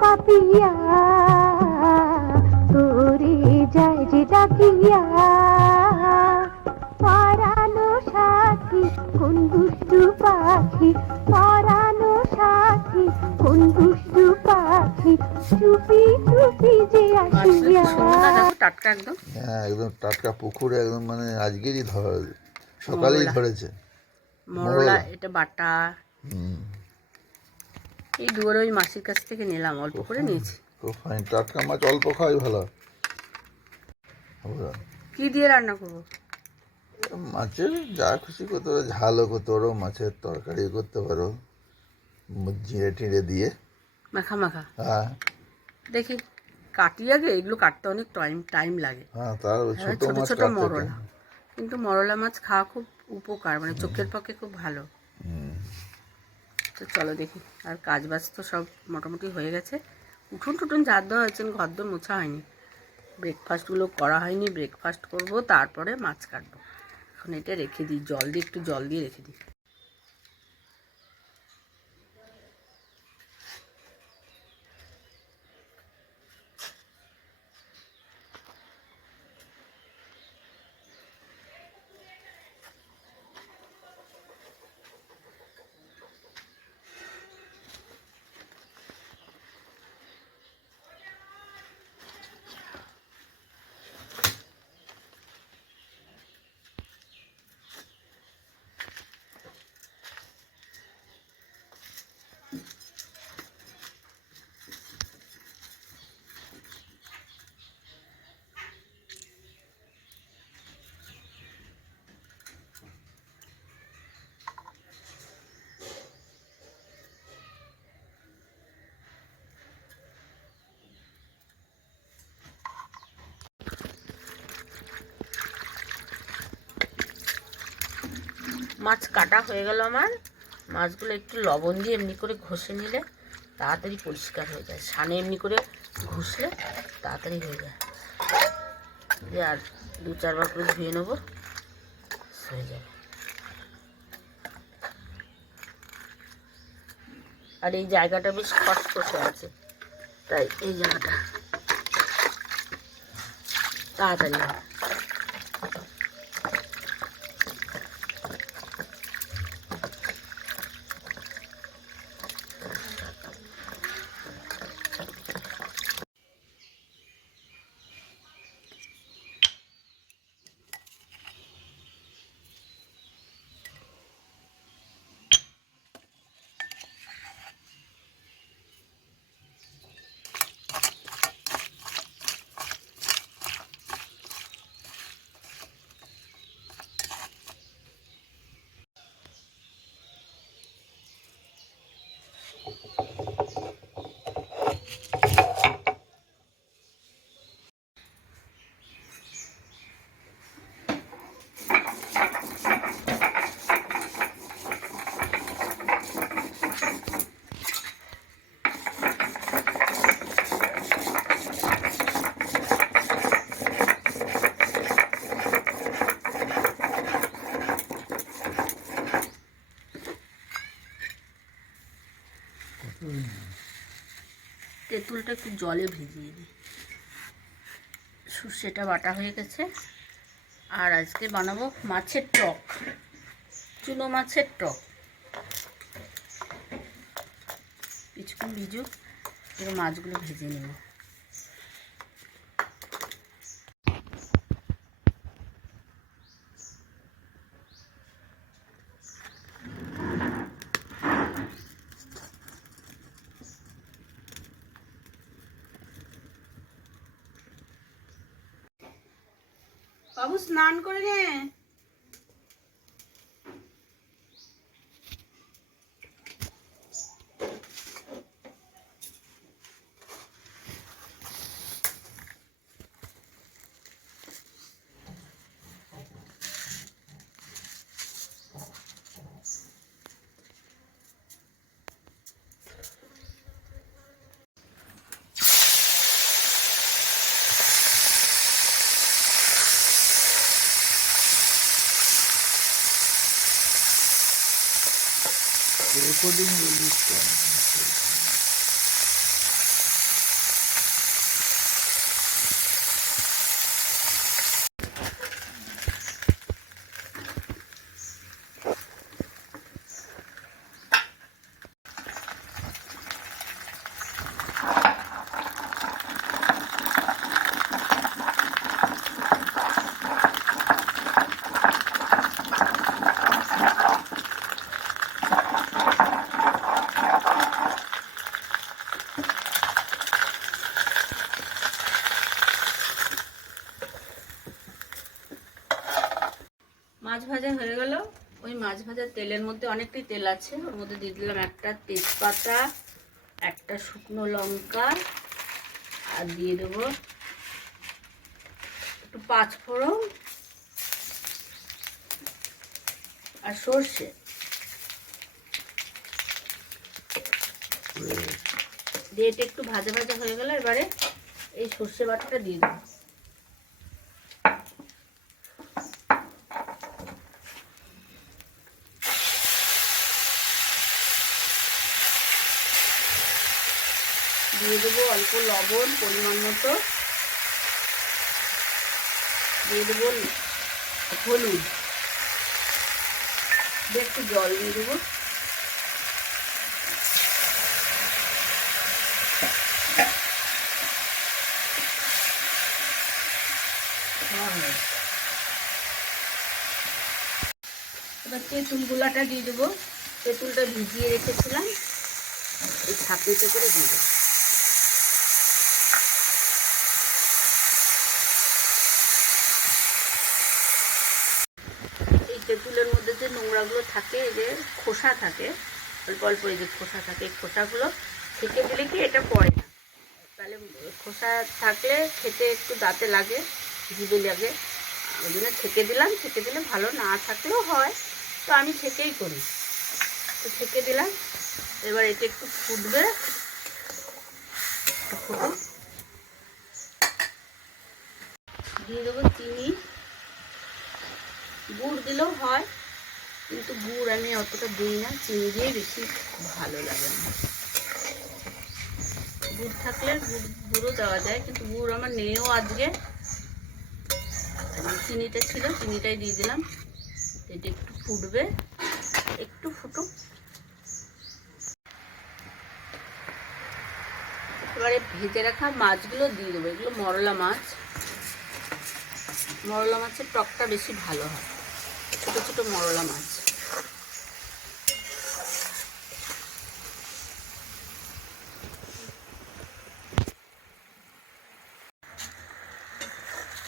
পাপিয়া তোরে যায় যে ডাকিয়া। পরানো সাথী কোন দুষ্টু পাখি? পরানো সাথী কোন দুষ্টু পাখি? চুপি চুপি যে আসিয়া। টাটকা একদম। হ্যাঁ একদম টাটকা পুকুরে একদম মানে আজকেরই ধরা সকালেই ধরেছে। মরলা মরলা। এটা বাটা। হুম। এই দুয়ারে ওই মাসির কাছ থেকে নিলাম অল্প করে নিয়েছি। খুব ফাইন টাটকা মাছ অল্প খাওয়াই ভালো। কি দিয়ে রান্না করব? মাছের যা খুশি করতে পারো ঝালও করতে পারো মাছের তরকারি করতে পারো জিরে টিরে দিয়ে। মাখা মাখা? হ্যাঁ। দেখি কাটি আগে এগুলো কাটতে অনেক টাইম টাইম লাগে। হ্যাঁ তার হ্যাঁ, ছোট ছোট মরলা। কিন্তু মরলা মাছ খাওয়া খুব উপকার মানে চোখের পক্ষে খুব ভালো। তো চলো দেখি। আর কাজ বাজ তো সব মোটামুটি হয়ে গেছে। উঠুন টুটুন ঝাড় দেওয়া হয়েছেন ঘর দর মোছা হয়নি। ব্রেকফাস্টগুলো করা হয়নি, ব্রেকফাস্ট করব, তারপরে মাছ কাটবো। এখন এটা রেখে দিই, জল দিয়ে, একটু জল দিয়ে রেখে দিই। মাছ কাটা হয়ে গেল আমার। মাছগুলো একটু লবণ দিয়ে এমনি করে ঘষে নিলে তাড়াতাড়ি পরিষ্কার হয়ে যায়। সানে এমনি করে ঘষলে তাড়াতাড়ি হয়ে যায়। দিয়ে আর দু চারবার করে ধুয়ে নেব, হয়ে যাবে। আর এই জায়গাটা বেশ খসখসে আছে, তাই এই জায়গাটা। তাড়াতাড়ি তেঁতুলটা একটু জলে ভিজিয়ে দিই। সর্ষেটা বাটা হয়ে গেছে। আর আজকে বানাবো মাছের টক, চুনো মাছের টক। কিছুক্ষণ ভিজুক এবার মাছগুলো ভেজে নেব। বাবু স্নান করে নে। переходимо до ліжка. তেলের মধ্যে অনেকটাই তেল আছে। ওর মধ্যে দিয়ে দিলাম একটা তেজপাতা একটা শুকনো লঙ্কা আর দিয়ে দেবো একটু পাঁচ ফোড়ন আর সর্ষে। দিয়ে এটা একটু ভাজা ভাজা হয়ে গেল এবারে এই সর্ষে বাটাটা দিয়ে দেবো দিয়ে দেবো অল্প লবণ পরিমাণ মতো। দিয়ে দেবো হলুদ। দিয়ে একটু জল দিয়ে দেবো। এবার তেঁতুল গুলাটা দিয়ে দেবো। তেঁতুলটা ভিজিয়ে রেখেছিলাম। এই ছাঁকনিতে করে দিয়ে দেবো এই তেঁতুলের মধ্যে নোংরাগুলো থাকে, এই যে খোসা থাকে, অল্প অল্প এই যে খোসা থাকে, এই খোসাগুলো থেকে দিলে কি এটা পড়ে না? তাহলে খোসা থাকলে খেতে একটু দাঁতে লাগে, জিভে লাগে। ওই জন্য ছেঁকে দিলাম, ছেঁকে দিলে ভালো, না থাকলেও হয়। তো আমি ছেঁকেই করি। তো ছেঁকে দিলাম, এবার এটা একটু ফুটবে। দিয়ে দেবো চিনি। গুড় দিলেও হয়। গুড় আমি অতটা দিই না, চিনি দিয়ে বেশি ভালো লাগে না। গুড় থাকলে গুড় গুঁড়ো দেওয়া যায়, কিন্তু গুড় আমার নেইও আজকে। চিনিটা ছিল, চিনিটাই দিয়ে দিলাম। এটা একটু ফুটবে, একটু ফুটুক। এবারে ভেজে রাখা মাছগুলো দিয়ে দেবো, এগুলো মরলা মাছ। মরলা মাছের টকটা বেশি ভালো হয়, ছোটো ছোটো মরলা মাছ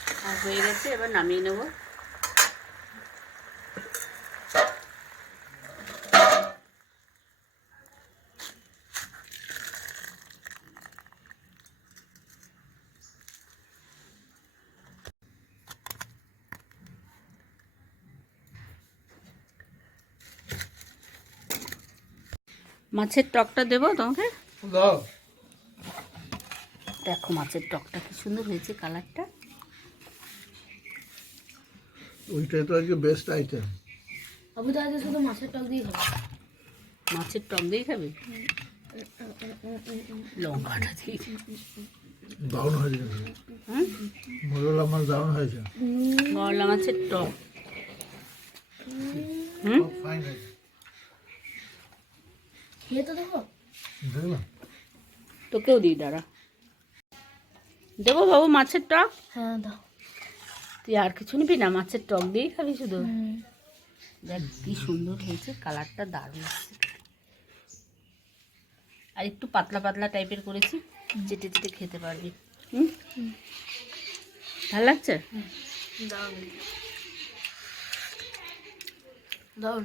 আর হয়ে গেছে এবার নামিয়ে নেব। মাছের টকটা দেবো তোমাকে? দেখো মাছের টকটা কি সুন্দর হয়েছে কালারটা। ওইটাই তো আজকে বেস্ট আইটেম আবু তো আজকে শুধু মাছের টক দিয়ে খাব। মাছের টক দিয়ে খাবে? লঙ্কাটা দিয়ে দারুণ হয়েছে। মরলা মাছ দারুণ হয়েছে। মরলা মাছের টক। হুম? ফাইন হয়েছে। খেয়ে তো দেখো। দেখলাম তোকেও দিই দাঁড়া। দেবো বাবু মাছের টক? হ্যাঁ দাও। তুই আর কিছু নিবি না? মাছের টক দিয়েই খাবি শুধু? দেখ কি সুন্দর হয়েছে কালারটা দারুণ আর একটু পাতলা পাতলা টাইপের করেছি চেটে চেটে খেতে পারবি। হুম। ভালো লাগছে? দাও দাও